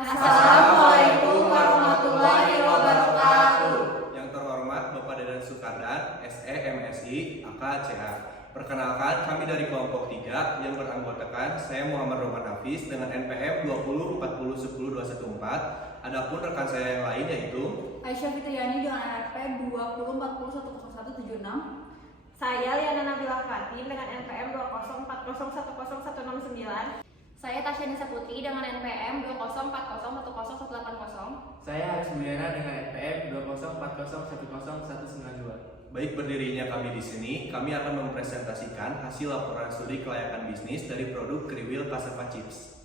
Assalamualaikum warahmatullahi wabarakatuh. Yang terhormat Bapak Dedan Sukardan, SE MSI, AK CA. Perkenalkan, kami dari kelompok 3 yang beranggotakan saya Muhammad Roman Hafiz dengan NPM 2040100214. Adapun rekan saya yang lain yaitu Aisyah Fitriani dengan NRP 2040100176. Saya Liana Nabila Fatin dengan NPM 2040101169. Saya Tasya Nisa Putri dengan NPM 204010180180. Saya Haris Mulyana dengan NPM 2040101992. baik berdirinya kami di sini, kami akan mempresentasikan hasil laporan studi kelayakan bisnis dari produk Kriwil Cassava Chips.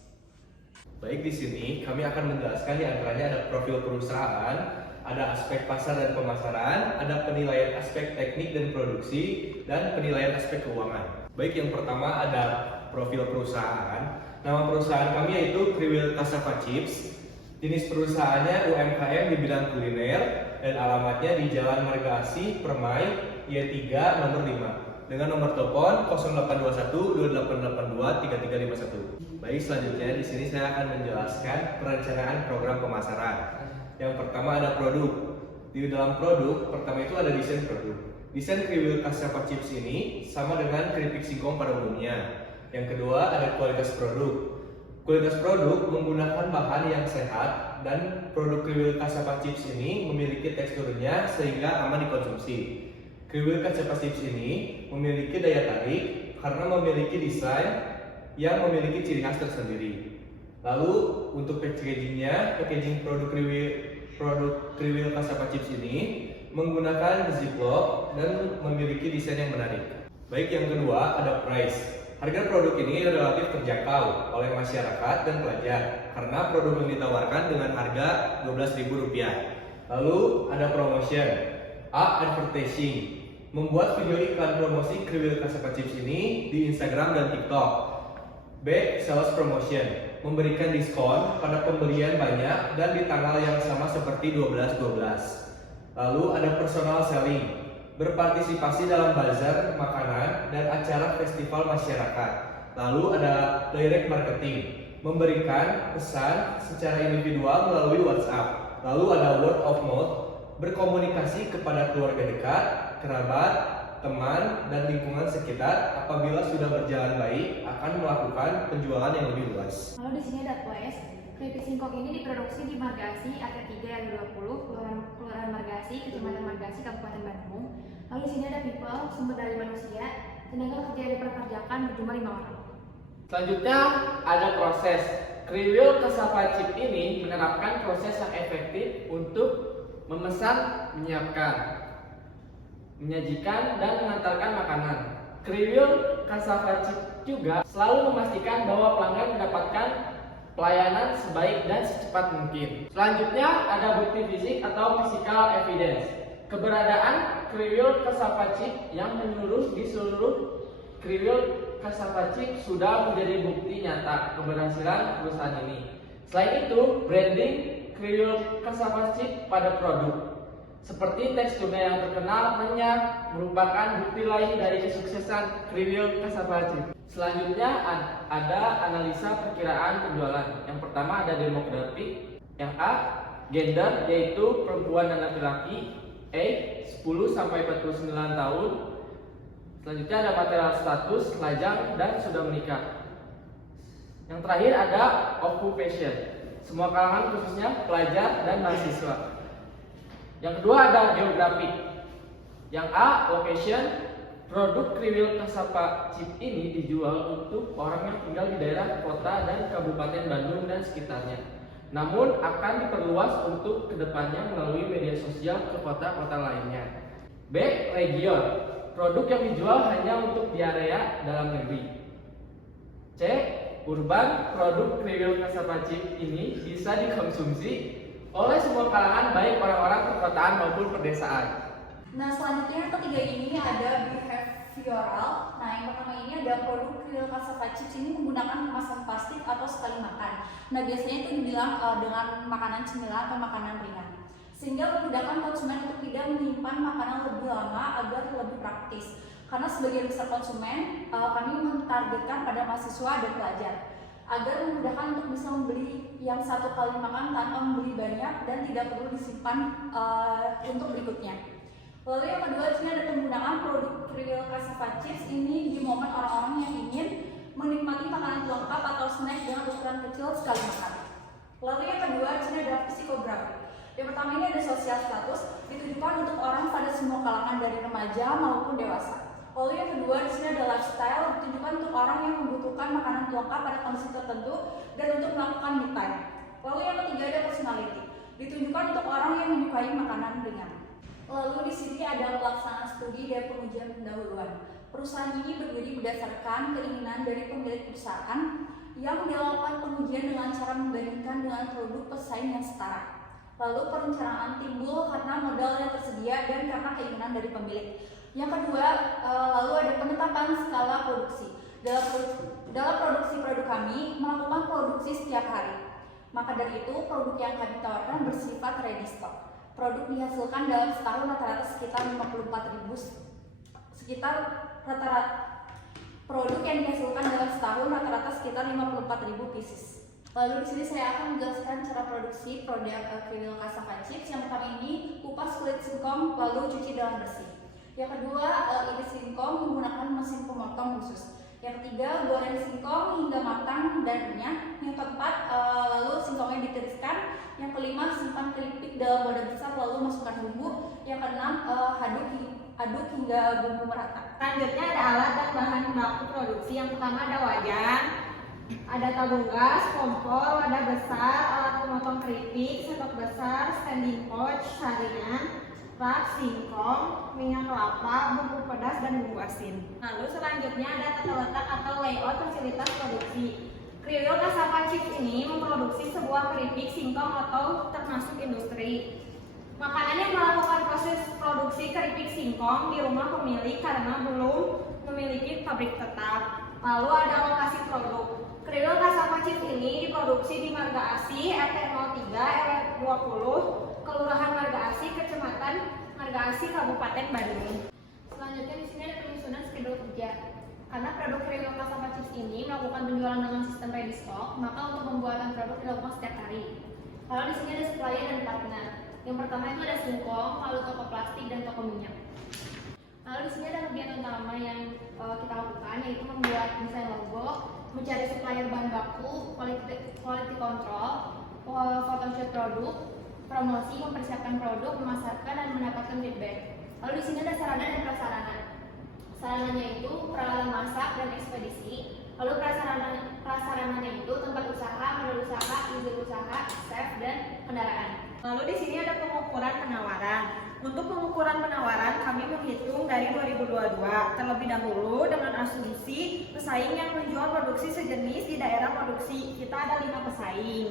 Baik, di sini kami akan menjelaskan di antaranya ada profil perusahaan, ada aspek pasar dan pemasaran, ada penilaian aspek teknik dan produksi, dan penilaian aspek keuangan. Baik, yang pertama ada profil perusahaan. Nama perusahaan kami yaitu Kriwil Cassava Chips. Jenis perusahaannya UMKM di bidang kuliner dan alamatnya di Jalan Marga Asih, Permai, Y3 nomor 5 dengan nomor telepon 0821 2882 3351. Baik, selanjutnya di sini saya akan menjelaskan perencanaan program pemasaran. Yang pertama ada produk. Di dalam produk, pertama itu ada desain produk. Desain Kriwil Cassava Chips ini sama dengan keripik singkong pada umumnya. Yang kedua ada kualitas produk. Kualitas produk menggunakan bahan yang sehat dan produk Kriwil Cassava Chips ini memiliki teksturnya sehingga aman dikonsumsi. Kriwil Cassava Chips ini memiliki daya tarik karena memiliki desain yang memiliki ciri khas tersendiri. Lalu untuk packagingnya, packaging produk Kriwil Cassava Chips ini menggunakan ziplock dan memiliki desain yang menarik. Baik, yang kedua ada price. Harga produk ini relatif terjangkau oleh masyarakat dan pelajar karena produk yang ditawarkan dengan harga Rp12.000. Lalu ada promotion. A. Advertising. Membuat video iklan promosi Kriwil Cassava Chips ini di Instagram dan TikTok. B. Sales promotion. Memberikan diskon pada pembelian banyak dan di tanggal yang sama seperti 12/12. Lalu ada personal selling. Berpartisipasi dalam bazar makanan dan acara festival masyarakat. Lalu ada direct marketing, memberikan pesan secara individual melalui WhatsApp. Lalu ada word of mouth, berkomunikasi kepada keluarga dekat, kerabat, teman, dan lingkungan sekitar. Apabila sudah berjalan baik, akan melakukan penjualan yang lebih luas. Lalu di sini ada place. Keripik singkong ini diproduksi di Marga Asih, AT 3 RW 20, Kelurahan Marga Asih, Kecamatan Marga Asih, Kabupaten Bandung. Lalu di sini ada people, sumber dari manusia, tenaga kerja yang diperkerjakan berjumlah 5 orang. Selanjutnya ada proses. Kriwil Cassava Chips ini menerapkan proses yang efektif untuk memesan, menyiapkan, menyajikan, dan mengantarkan makanan. Kriwil Cassava Chips juga selalu memastikan bahwa pelanggan mendapatkan pelayanan sebaik dan secepat mungkin. Selanjutnya ada bukti fisik atau physical evidence. Keberadaan Kriwil Cassava Chips yang menyeluruh di seluruh Kriwil Cassava Chips sudah menjadi bukti nyata keberhasilan perusahaan ini. Selain itu, branding Kriwil Cassava Chips pada produk seperti teksturnya yang terkenal renyah merupakan bukti lain dari kesuksesan Kriwil Cassava Chips. Selanjutnya ada analisa perkiraan penjualan. Yang pertama ada demografik. Yang A, gender yaitu perempuan dan laki-laki. A, 10 sampai 49 tahun. Selanjutnya ada material status, lajang, dan sudah menikah. Yang terakhir ada occupation. Semua kalangan khususnya pelajar dan mahasiswa. Yang kedua ada geografik. Yang A, location. Produk Kriwil Cassava Chips ini dijual untuk orang yang tinggal di daerah kota dan Kabupaten Bandung dan sekitarnya. Namun akan diperluas untuk kedepannya melalui media sosial ke kota-kota lainnya. B. Region. Produk yang dijual hanya untuk di area dalam negeri. C. Urban. Produk Kriwil Cassava Chips ini bisa dikonsumsi oleh semua kalangan baik orang-orang perkotaan maupun pedesaan. Nah, selanjutnya yang ketiga ini ada behavioral. Nah, yang pertama ini ada produk Kriwil Cassava Chips ini menggunakan kemasan plastik atau sekali makan. Nah, biasanya itu dibilang dengan makanan cemilan atau makanan ringan, sehingga memudahkan konsumen untuk tidak menyimpan makanan lebih lama agar lebih praktis. Karena sebagian besar konsumen kami mentargetkan pada mahasiswa dan pelajar. agar memudahkan untuk bisa membeli yang satu kali makan tanpa membeli banyak dan tidak perlu disimpan untuk berikutnya. Lalu yang kedua, di sini ada penggunaan produk kriwil cassava chips ini di momen orang-orang yang ingin menikmati makanan pelengkap atau snack dengan ukuran kecil sekali makan. Lalu yang kedua, di sini ada psikografi. Yang pertama ini ada sosial status, ditujukan untuk orang pada semua kalangan dari remaja maupun dewasa. Lalu yang kedua, di sini ada lifestyle, ditujukan untuk orang yang membutuhkan makanan pelengkap pada kondisi tertentu dan untuk melakukan me time. Lalu yang ketiga ada personality, ditujukan untuk orang yang menyukai makanan ringan. Lalu di sini ada pelaksanaan studi dan pengujian pendahuluan. Perusahaan ini berdiri berdasarkan keinginan dari pemilik perusahaan yang melakukan pengujian dengan cara membandingkan dengan produk pesaing yang setara. Lalu perencanaan timbul karena modal yang tersedia dan karena keinginan dari pemilik. Yang kedua, lalu ada penetapan skala produksi. Dalam produksi produk kami melakukan produksi setiap hari. Maka dari itu produk yang kami tawarkan bersifat ready stock. Produk dihasilkan dalam setahun rata-rata sekitar 54.000 produk yang dihasilkan dalam setahun rata-rata sekitar 54.000 pieces. Lalu di sini saya akan menjelaskan cara produksi produk kriwil cassava chips. Yang pertama ini kupas kulit singkong lalu cuci dengan bersih. Yang kedua, iris singkong menggunakan mesin pemotong khusus. Yang ketiga, goreng singkong hingga matang dan renyah. Yang keempat, lalu singkongnya ditiriskan. Yang kelima, simpan keripik dalam wadah besar lalu masukkan bumbu. Yang keenam, aduk hingga bumbu merata. Selanjutnya ada alat dan bahan baku produksi. Yang pertama ada wajan, ada tabung gas, kompor, wadah besar, alat pemotong keripik, sendok besar, standing pouch, saringan, rak, singkong, minyak kelapa, bumbu pedas, dan bumbu asin. Lalu selanjutnya ada tata letak atau layout fasilitas produksi. Kriwil cassava chips ini memproduksi sebuah keripik singkong atau termasuk industri. Makanan yang melakukan proses produksi keripik singkong di rumah pemilik karena belum memiliki pabrik tetap. Lalu ada lokasi produk. Kriwil cassava chips ini diproduksi di Marga Asih, RT 03, RW 20, Kelurahan Marga Asih, Kecamatan Marga Asih, Kabupaten Bandung. Selanjutnya di sini ada penyusunan schedule kerja. Karena produk kriwil cassava chips ini melakukan penjualan dengan sistem ready stock, maka untuk pembuatan produk dilakukan setiap hari. Lalu di sini ada supplier dan partner. Yang pertama itu ada singkong, lalu toko plastik dan toko minyak. Lalu di sini ada kegiatan utama yang kita lakukan, yaitu membuat desain logo, mencari supplier bahan baku, quality control, photoshoot produk, promosi, mempersiapkan produk, memasarkan dan mendapatkan feedback. Lalu di sini ada sarana dan prasarana. Sarananya itu peralatan masak dan ekspedisi. Lalu prasarananya itu tempat usaha, modal usaha, izin usaha, chef, dan kendaraan. Lalu di sini ada pengukuran penawaran. Untuk pengukuran penawaran kami menghitung dari 2022 terlebih dahulu dengan asumsi pesaing yang menjual produksi sejenis di daerah produksi. Kita ada 5 pesaing.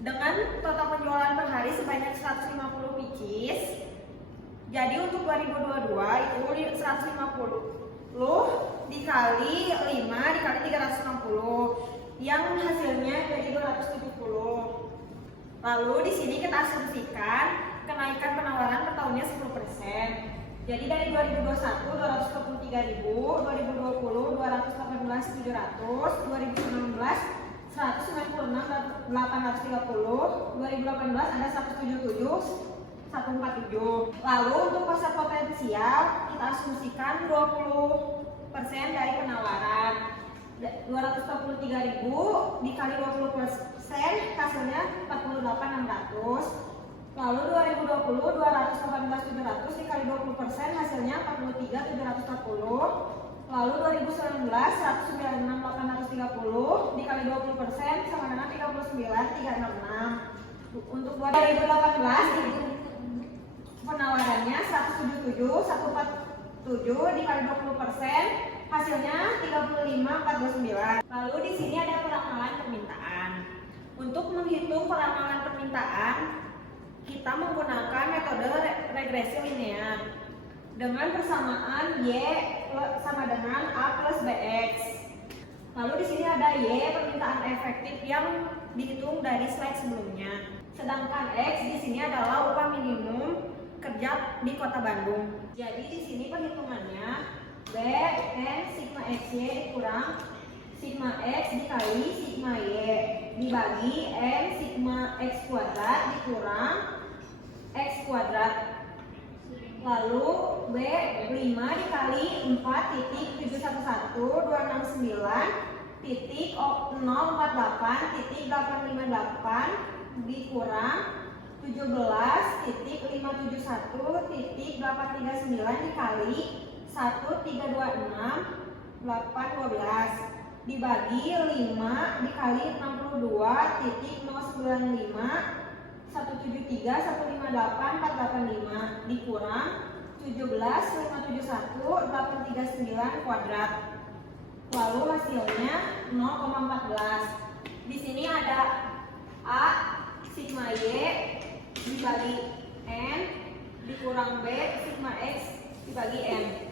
Dengan total penjualan per hari sebanyak 150 pieces. Jadi untuk 2022 itu 150 dikali 5 dikali 360 yang hasilnya jadi 270. Lalu di sini kita asumsikan kenaikan penawaran per tahunnya 10%. Jadi dari 2021 243.000, 2020 218.700, 2019 196.830, 2018 ada 177 147. Lalu untuk pasar potensial kita asumsikan 20% dari penawaran. 243.000 dikali 20% hasilnya 48.600. Lalu 2020 218.700 dikali 20% hasilnya 43.740. Lalu 2019 196.830 dikali 20% sama dengan 39.366. Untuk 2018 penawarannya 177 dikali 20% hasilnya 35.429. Lalu di sini ada peramalan permintaan. Untuk menghitung peramalan permintaan kita menggunakan metode regresi linear dengan persamaan Y sama dengan A plus BX. Lalu di sini ada Y permintaan efektif yang dihitung dari slide sebelumnya. Sedangkan X di sini adalah upah minimum kerja di Kota Bandung. Jadi di sini perhitungannya B N sigma XY dikurang sigma X dikali sigma Y dibagi M sigma X kuadrat dikurang X kuadrat. Lalu B 5 dikali 4.269.048.858 dikurang 17.571.839 dikali 1.326.812 dibagi 5 dikali 62.005.173.158.485 dikurang 17.571.839 kuadrat. Lalu hasilnya 0,14. Di sini ada A sigma Y dibagi N dikurang B sigma X dibagi N.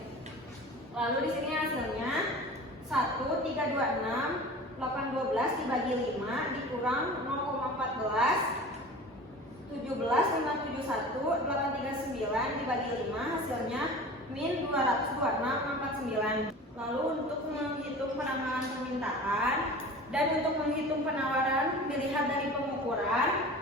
Lalu di sini hasilnya 1.326.812 dibagi 5 dikurang 0,14. 17.571.839 dibagi 5 hasilnya min 226.649. Lalu untuk menghitung penambahan permintaan dan untuk menghitung penawaran dilihat dari pengukuran.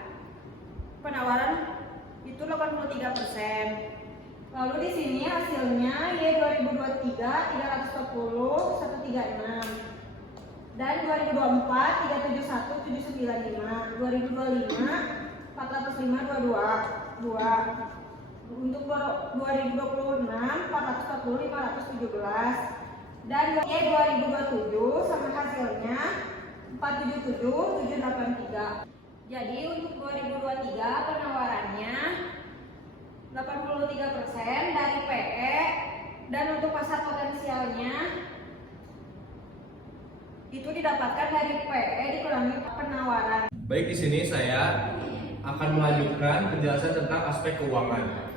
Penawaran itu 83%. Lalu di sini hasilnya Y 2023 340 136 dan 2024 371 795, 2025 405 22. Untuk 2026 440 517 dan Y 2027 sama hasilnya 477 783. Jadi untuk 2023 penawarannya 83% dari PE dan untuk pasar potensialnya itu didapatkan dari PE dikurangi penawaran. Baik, di sini saya akan melanjutkan penjelasan tentang aspek keuangan.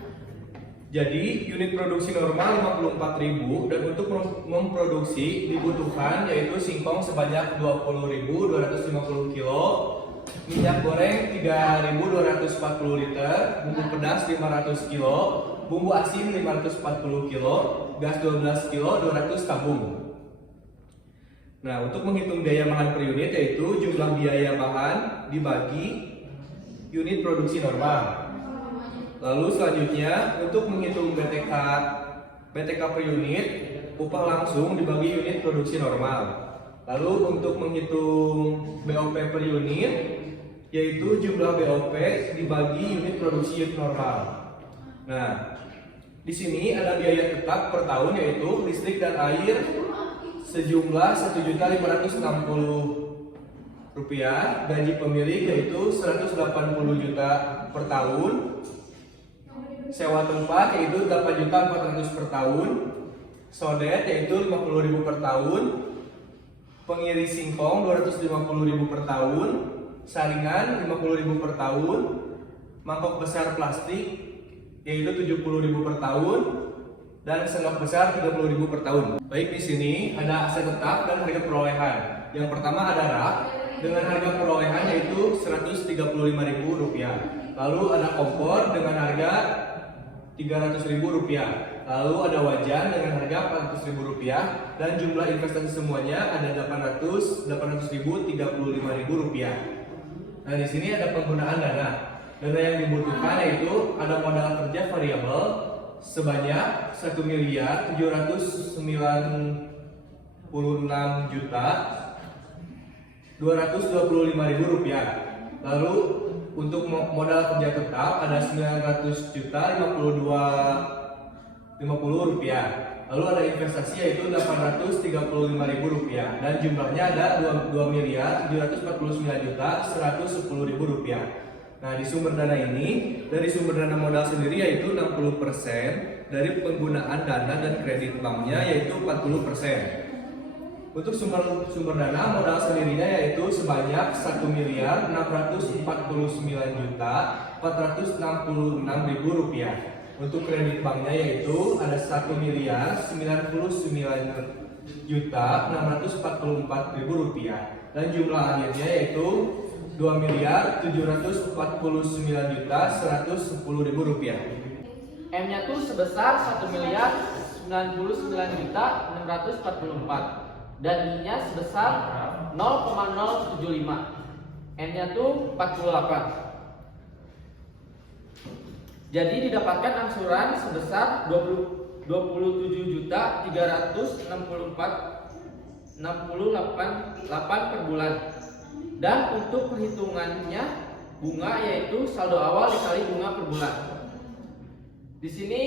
Jadi, unit produksi normal 54.000 dan untuk memproduksi dibutuhkan yaitu singkong sebanyak 20.250 kg, minyak goreng 3.240 liter, bumbu pedas 500 kg, bumbu asin 540 kg, gas 12 kg, 200 tabung. Nah, untuk menghitung biaya bahan per unit yaitu jumlah biaya bahan dibagi unit produksi normal. Lalu selanjutnya untuk menghitung BTK per unit, upah langsung dibagi unit produksi normal. Lalu untuk menghitung BOP per unit yaitu jumlah BOP dibagi unit produksi normal. Nah, di sini ada biaya tetap per tahun yaitu listrik dan air sejumlah Rp1.560, gaji pemilik yaitu 180 juta per tahun, sewa tempat yaitu 8.400 per tahun, sodet yaitu 50.000 per tahun, pengiris singkong 250.000 per tahun, saringan 50.000 per tahun, mangkok besar plastik yaitu 70.000 per tahun, dan sendok besar 30.000 per tahun. Baik, di sini ada aset tetap dan harga perolehan. Yang pertama ada rak dengan harga perolehan yaitu Rp135.000. Lalu ada kompor dengan harga Rp300.000. Lalu ada wajan dengan harga Rp400.000 dan jumlah investasi semuanya ada Rp800.035.000. Nah, di sini ada penggunaan dana. Dana yang dibutuhkan yaitu ada modal kerja variabel sebanyak Rp1.096.225.000. Lalu untuk modal kerja tetap ada Rp900.052.50. Lalu ada investasi yaitu Rp835.000 dan jumlahnya ada Rp2.749.110.000. Nah, di sumber dana ini, dari sumber dana modal sendiri yaitu 60%, dari penggunaan dana dan kredit banknya yaitu 40%. Untuk sumber dana modal sendirinya yaitu sebanyak Rp1.469.466.000. Untuk kredit banknya yaitu ada Rp1.099.644.000 dan jumlah akhirnya yaitu Rp2.749.110.000. M-nya tuh sebesar 1.099.644. dan I-nya sebesar 0,075. N-nya tuh 48. Jadi didapatkan angsuran sebesar 27.364.68 per bulan. Dan untuk perhitungannya bunga yaitu saldo awal dikali bunga per bulan. Di sini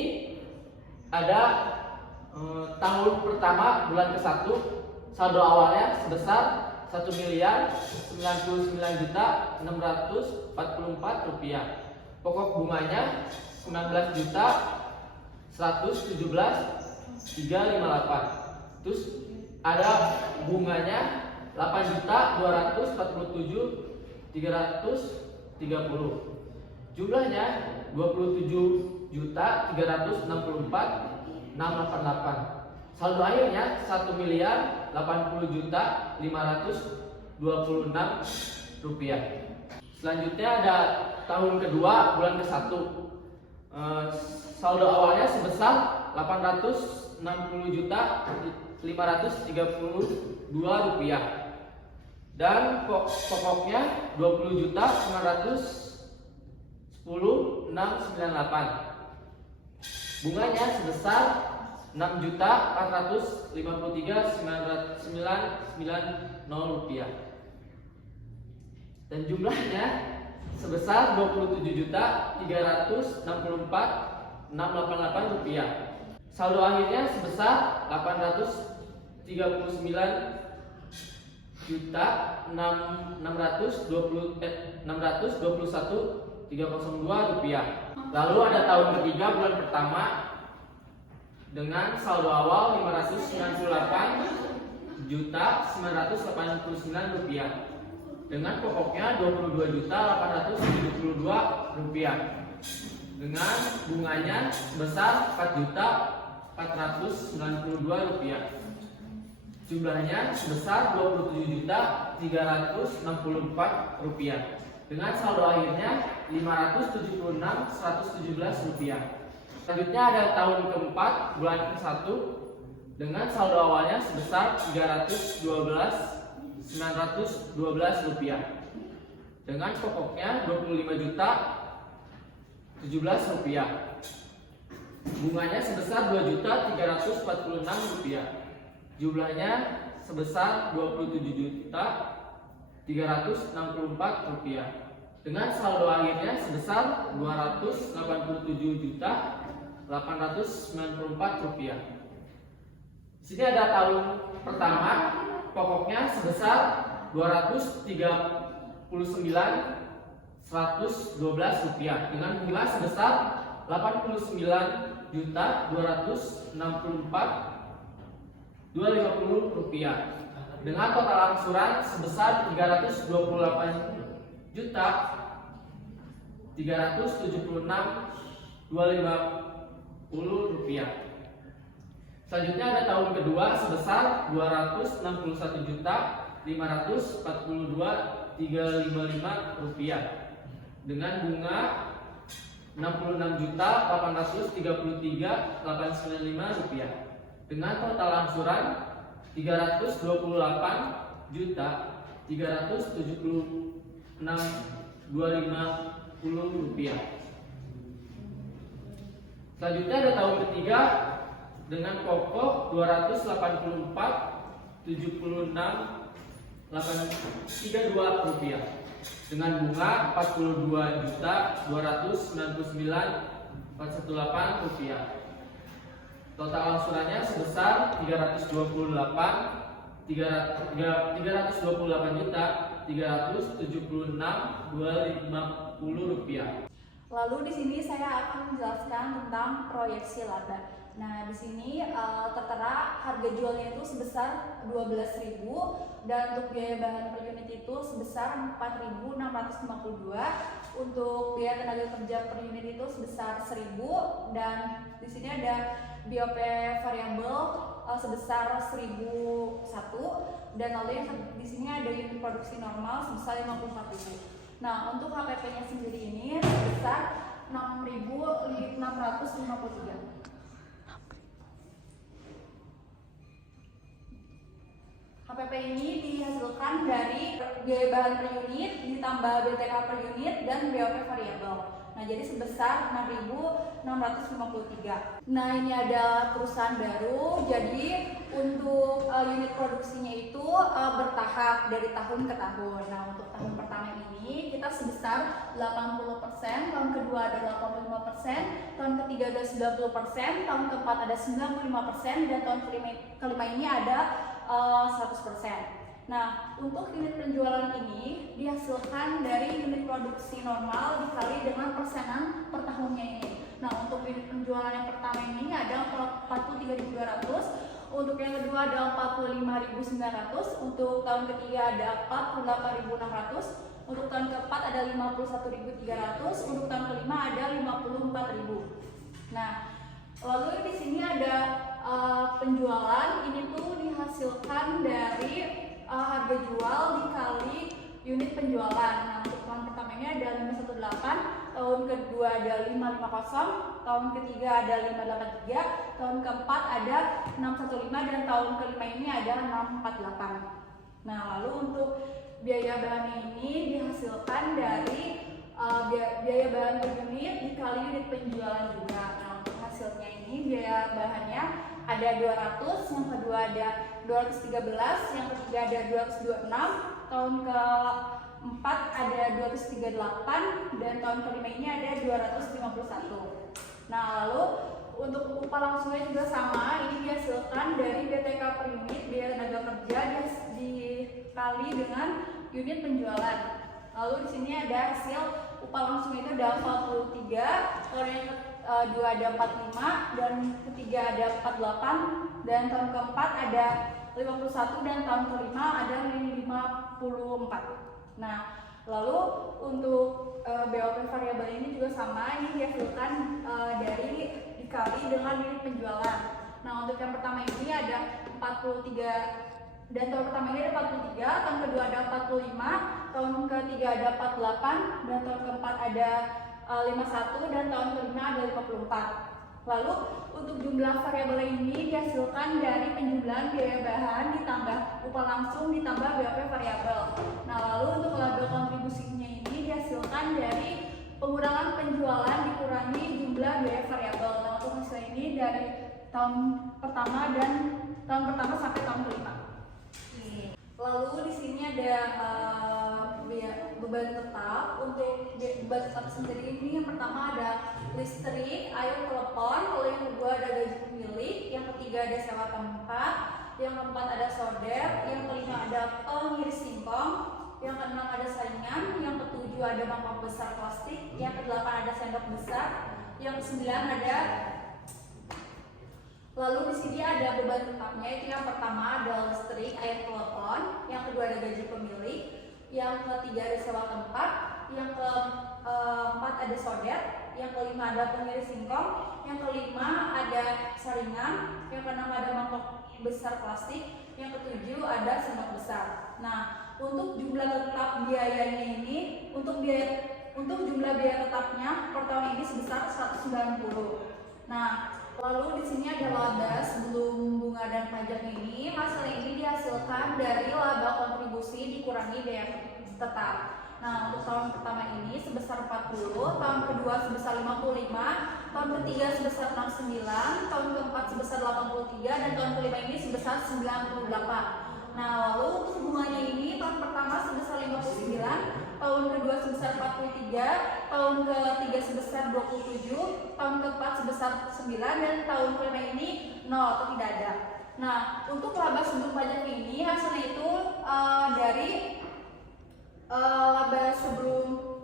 ada tahun pertama bulan ke-1 saldo awalnya sebesar 1.099.644 rupiah. Pokok bunganya 19.117.358. Terus ada bunganya 8.247.330. Jumlahnya 27.364.688. Saldo akhirnya 1.080.526 rupiah. Selanjutnya ada tahun kedua bulan ke-1. Saldo awalnya sebesar 860.532 rupiah. Dan pokoknya 20.910.698. Bunganya sebesar 6.453.990 rupiah. Dan jumlahnya sebesar 27.364.688 rupiah. Saldo akhirnya sebesar 839.621.302 rupiah. Lalu ada tahun ketiga bulan pertama dengan saldo awal 598.989 rupiah dengan pokoknya 22.872 rupiah dengan bunganya sebesar 4.492 rupiah. Jumlahnya sebesar 27.364 rupiah dengan saldo akhirnya 576.117 rupiah. Selanjutnya ada tahun keempat bulan ke-1 dengan saldo awalnya sebesar 312.912 rupiah dengan pokoknya 25.017 rupiah. Bunganya sebesar 2.346 rupiah. Jumlahnya sebesar 27.364 rupiah dengan saldo akhirnya sebesar 287.894 rupiah. Di sini ada tahun pertama, pokoknya sebesar 239.112 rupiah dengan bunga sebesar 89.264.250 rupiah dengan total angsuran sebesar 324.376.250 rupiah. Selanjutnya ada tahun kedua sebesar 261.542.355 rupiah dengan bunga 66.833.895 rupiah dengan total angsuran 328.376.250 rupiah. Selanjutnya ada tahun ketiga dengan pokok 284.76.832 rupiah dengan bunga 42.299.418 rupiah. Total angsurannya sebesar 328.376.250 rupiah. Lalu di sini saya akan menjelaskan tentang proyeksi laba. Nah, di sini tertera harga jualnya itu sebesar 12.000 dan untuk biaya bahan per unit itu sebesar 4.652. Untuk biaya tenaga kerja per unit itu sebesar 1.000 dan di sini ada BOP variabel sebesar 1.001 dan lalu yang di sini ada unit produksi normal sebesar 54.000. Nah, untuk HPP-nya sendiri ini sebesar 6.653. dihasilkan dari biaya bahan per unit ditambah BTK per unit dan BOP variabel. Nah, jadi sebesar 6.653. Nah, ini ada perusahaan baru. Jadi untuk unit produksinya itu bertahap dari tahun ke tahun. Nah, untuk tahun pertama ini kita sebesar 80%, tahun kedua ada 85%, tahun ketiga ada 90%, tahun keempat ada 95%, dan tahun kelima ini ada 100%. Nah, untuk unit penjualan ini dihasilkan dari unit produksi normal dikali dengan persenan per tahunnya ini. Nah, untuk unit penjualan yang pertama ini ada 43.200, untuk yang kedua ada 45.900, untuk tahun ketiga ada 48.600, untuk tahun keempat ada 51.300, untuk tahun kelima ada 54.000. Nah, lalu di sini ada penjualan ini tuh dihasilkan dari harga jual dikali unit penjualan. Nah, untuk tahun pertama ini ada 518, tahun kedua ada 550, tahun ketiga ada 583, tahun keempat ada 615, dan tahun kelima ini ada 648. Nah, lalu untuk biaya bahannya ini dihasilkan dari biaya bahan per unit dikali unit penjualan juga. Nah, untuk hasilnya ini biaya bahannya ada 200, yang kedua ada 213, yang ketiga ada 226, tahun keempat ada 238, dan tahun kelima ini ada 251. Nah, lalu untuk upah langsungnya juga sama, ini dihasilkan dari BTK per unit, biaya tenaga kerja dikali dengan unit penjualan. Lalu di sini ada hasil upah langsung itu ada 43, tahun yang kedua ada 45, dan ketiga ada 48, dan tahun keempat ada 51, dan tahun kelima ada 54. Nah, lalu untuk BOP variabel ini juga sama, ini dihasilkan dari dikali dengan unit penjualan. Nah, untuk yang pertama ini ada 43, dan tahun pertama ini ada 43, tahun kedua ada 45, tahun ketiga ada 48, dan tahun keempat ada 51, dan tahun kelima ada 54. Lalu untuk jumlah variabel ini dihasilkan dari penjumlahan biaya bahan ditambah upah langsung ditambah BOP variabel. Nah, lalu untuk laba kontribusinya ini dihasilkan dari pengurangan penjualan dikurangi jumlah biaya variabel. Nah, untuk hasil ini dari tahun pertama sampai tahun kelima. Lalu di sini ada beban tetap. Untuk beban tetap sendiri ini yang pertama ada listrik, air, telepon, lalu yang kedua ada gaji pemilik, yang ketiga ada sewa tempat, yang keempat ada solder, yang kelima ada pengiris singkong, yang keenam ada saringan, yang ketujuh ada mangkok besar plastik, yang kedelapan ada sendok besar, yang kesembilan ada. Lalu di sini ada beban tetapnya, itu yang pertama ada listrik, air, telepon, yang kedua ada gaji pemilik, yang ketiga ada sewa tempat, yang keempat ada solder, yang kelima ada pengiris singkong, yang kelima ada saringan, yang keenam ada mangkok besar plastik, yang ketujuh ada sendok besar. Nah, untuk jumlah tetap biayanya ini, untuk jumlah biaya tetapnya per tahun ini sebesar 190. Nah, lalu di sini ada laba sebelum bunga dan pajak ini. Hasil ini dihasilkan dari laba kontribusi dikurangi biaya tetap. Nah, untuk tahun pertama ini sebesar 40, tahun kedua sebesar 55, tahun ketiga sebesar 69, tahun keempat sebesar 83, dan tahun kelima ini sebesar 98. Nah, lalu untuk bunganya ini tahun pertama sebesar 59, tahun kedua sebesar 43, tahun ketiga sebesar 27, tahun keempat sebesar 9, dan tahun kelima ini 0 atau tidak ada. Nah, untuk laba sebelum pajak ini hasilnya itu dari laba sebelum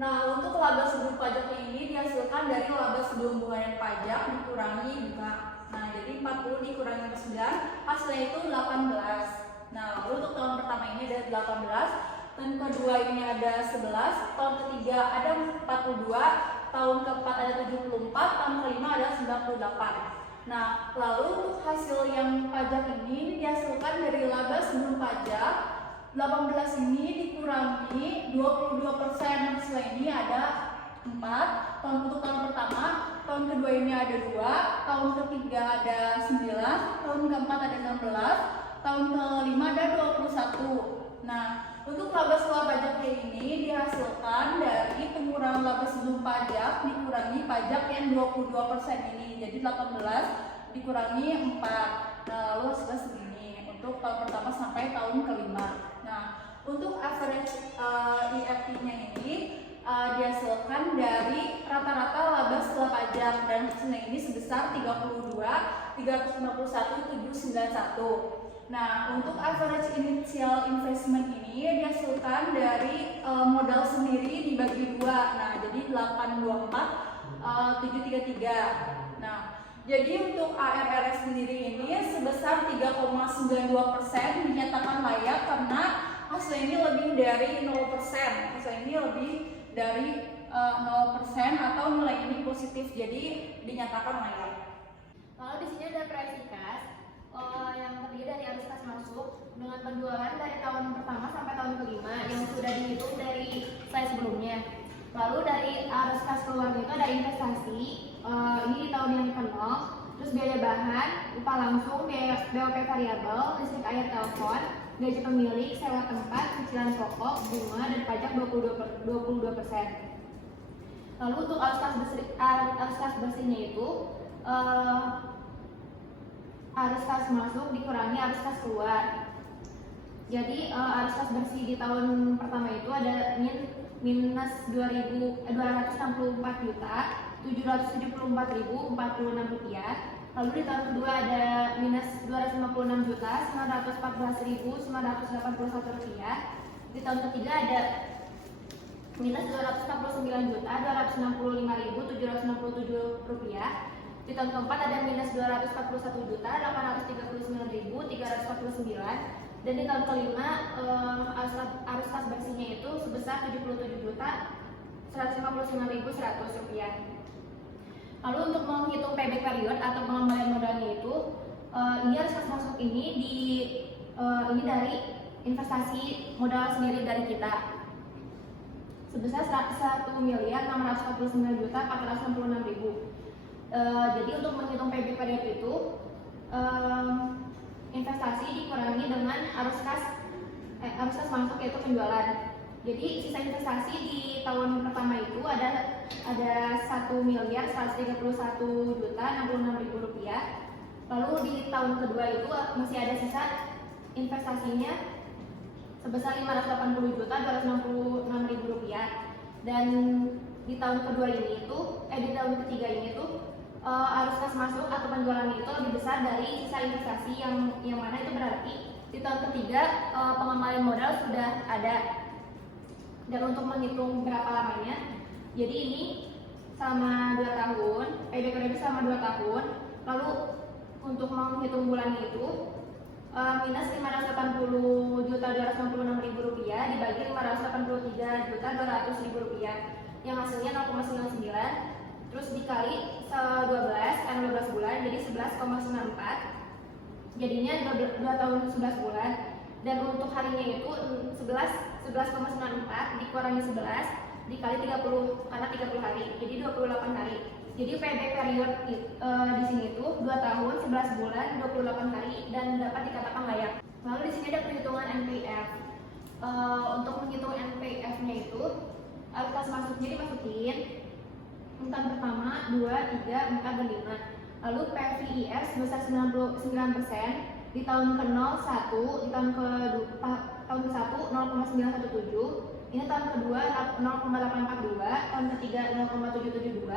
Nah, untuk laba sebelum pajak ini dihasilkan dari laba sebelum bunga dan pajak dikurangi bunga. Nah, jadi 40 dikurangi 9, hasilnya itu 18. Nah, lalu untuk tahun pertama ini ada 18, tahun kedua ini ada 11, tahun ketiga ada 42, tahun keempat ada 74, tahun kelima ada 98. Nah, lalu untuk hasil yang pajak ini dihasilkan dari laba sebelum pajak. 18 ini dikurangi 22%, hasilnya ini ada 4. Untuk tahun pertama, tahun kedua ini ada 2, tahun ketiga ada 9, tahun keempat ada 16, tahun kelima ada 21. Nah, untuk laba setelah pajak ini dihasilkan dari pengurangan laba sebelum pajak dikurangi pajak yang 22% ini. Jadi 18 dikurangi 4. Nah, lalu hasilnya segini untuk tahun pertama sampai tahun kelima. Nah, untuk average IFT-nya ini dihasilkan dari rata-rata laba setelah pajak dan hasilnya ini sebesar 32.351.791. Nah, untuk average initial investment ini dihasilkan dari modal sendiri dibagi 2. Nah, jadi 824 733. Nah, jadi untuk ARR sendiri ini sebesar 3,92% dinyatakan layak karena hasil ini lebih dari 0%. Hasil ini lebih dari 0% atau nilai ini positif, jadi dinyatakan layak. Lalu di sini ada price kas yang terdiri dari arus kas masuk dengan penjualan dari tahun pertama sampai tahun kelima yang sudah dihitung dari slide sebelumnya. Lalu dari arus kas keluar itu ada investasi, ini di tahun yang ke-0, terus biaya bahan, upah langsung, biaya BOP variabel, listrik air telepon, gaji pemilik, sewa tempat, cicilan pokok, bunga, dan pajak 22%. Lalu untuk arus kas bersihnya itu arus kas masuk dikurangi arus kas keluar. Jadi arus kas bersih di tahun pertama itu ada minus 2.264.774.046 rupiah. Lalu di tahun kedua ada minus 256.914.981 rupiah. Di tahun ketiga ada minus 249.265.767 rupiah. Di tahun keempat ada minus 241.839.349. Dan di tahun kelima arus kas bersihnya itu sebesar 77.159.100 rupiah. Lalu untuk menghitung payback period atau pengembalian modalnya itu ini arus kas masuk ini ini dari investasi modal sendiri dari kita sebesar 1.649.466.000. Jadi untuk menghitung payback period itu investasi dikurangi dengan arus kas masuk yaitu penjualan. Jadi sisa investasi di tahun pertama itu ada 1.131.066.000 rupiah. Lalu di tahun kedua itu masih ada sisa investasinya sebesar 580.266.000 rupiah. Dan di tahun kedua ini itu di tahun ketiga ini itu arus kas masuk atau penjualan itu lebih besar dari sisa investasi yang mana itu berarti di tahun ketiga pengembalian modal sudah ada. Dan untuk menghitung berapa lamanya, jadi ini selama 2 tahun, payback period selama 2 tahun. Lalu untuk menghitung bulannya itu minus 580.296.000 rupiah dibagi 583.200.000 rupiah yang hasilnya 0,99, terus dikali 12 karena 12 bulan jadi 11,94, jadinya 2 tahun 11 bulan. Dan untuk harinya itu 11,94 dikurangi 11 dikali 30 karena 30 hari jadi 28 hari. Jadi payback period di sini itu 2 tahun 11 bulan 28 hari dan dapat dikatakan layak. Lalu di sini ada perhitungan NPF. Untuk menghitung NPF-nya itu arus kas masuknya dimasukin tahun pertama, 2, 3, 4, dan 5. Lalu PVIR sebesar 99%, di tahun ke-0 1, di tahun ke-1 0,917, ini tahun kedua 0,842, tahun ketiga 0,772,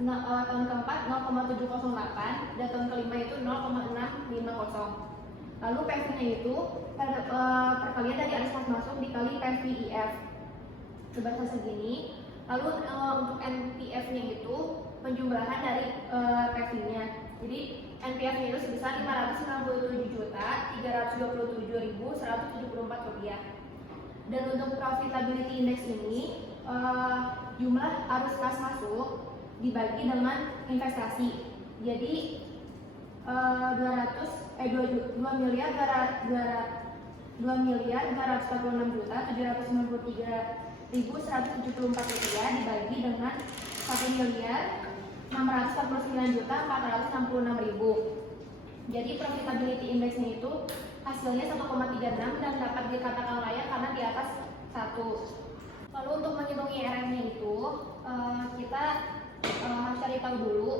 tahun keempat 0,708, dan tahun kelima itu 0,650. Lalu PV-nya itu perkalian dari arus kas masuk dikali PVIF sebesar segini. Lalu untuk NPF-nya itu penjumlahan dari PV-nya. Jadi NPF-nya itu sebesar 597.327.174 rupiah. Dan untuk profitability index ini jumlah arus kas masuk dibagi dengan investasi. Jadi 2 2.546.793.174 dibagi dengan 1.649.466.000. Jadi profitability indexnya itu hasilnya 1,36 dan dapat dikatakan layak karena di atas 1. Lalu untuk menghitung IRM-nya itu kita harus cari tahu dulu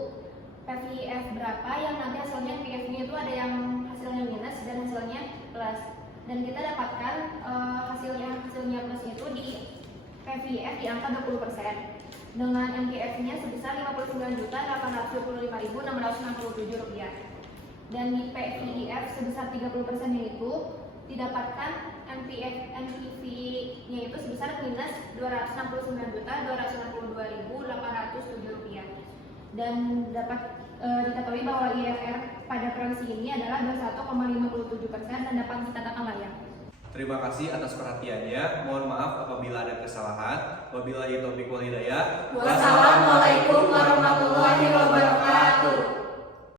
PVF berapa yang nanti hasilnya PF-nya itu ada yang hasilnya minus dan hasilnya plus. Dan kita dapatkan hasilnya plus itu di PVF di angka 20% dengan MPF-nya sebesar Rp59.825.667 dan di PVIF sebesar 30% yaitu didapatkan NPV-nya itu sebesar minus Rp269.262.807 dan dapat diketahui bahwa IRR pada proyeksi ini adalah 21,57% dan dapat dikatakan layak. Terima kasih atas perhatiannya. Mohon maaf apabila ada kesalahan. Wabillahi taufiq wal hidayah. Wassalamualaikum warahmatullahi wabarakatuh.